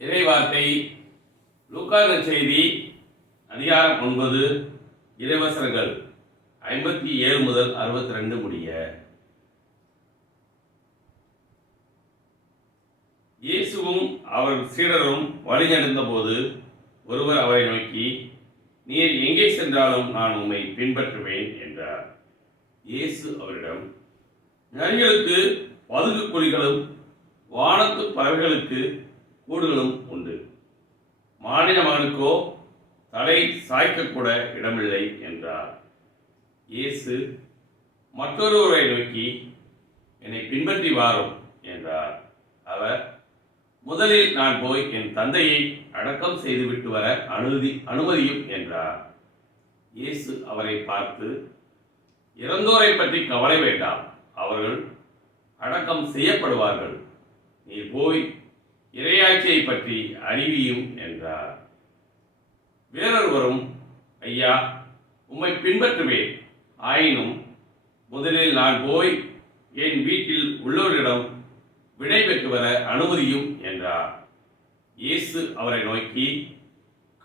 இறைவார்த்தை லூக்கா நற்செய்தி அதிகாரம் 9 இறைவசனங்கள் 57 முதல் 62 முடிய. இயேசுவும் அவர் சீடரும் வழி நடந்தபோது ஒருவர் அவரை நோக்கி, நீர் எங்கே சென்றாலும் நான் உம்மை பின்பற்றுவேன் என்றார். இயேசு அவரிடம், நரிகளுக்கு பதுங்கு குழிகளும் வானத்து பறவைகளுக்கு கூடுகளும் உண்டு, மானிட மகனுக்கோ தலை சாய்க்கக்கூட இடமில்லை என்றார். இயேசு மற்றொருவரை நோக்கி, என்னை பின்பற்றி வாரும் என்றார். அவர், முதலில் நான் போய் என் தந்தையை அடக்கம் செய்துவிட்டு வர அனுமதியும் என்றார். இயேசு அவரை பார்த்து, இறந்தோரை பற்றி கவலை வேண்டாம், அவர்கள் அடக்கம் செய்யப்படுவார்கள். நீ போய் இறையாட்சியை பற்றி அறிவியும் என்றார். வேறொருவரும், ஐயா, உம்மை பின்பற்றுவேன், ஆயினும் முதலில் நான் போய் என் வீட்டில் உள்ளவரிடம் விடை பெற்று வர அனுமதியும் என்றார். இயேசு அவரை நோக்கி,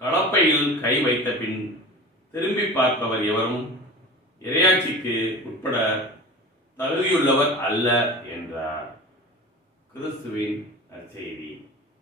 கலப்பையில் கை வைத்த பின் திரும்பி பார்ப்பவர் எவரும் இறையாட்சிக்கு உட்பட தகுதியுள்ளவர் அல்ல என்றார். கிறிஸ்துவின் நற்செய்தி.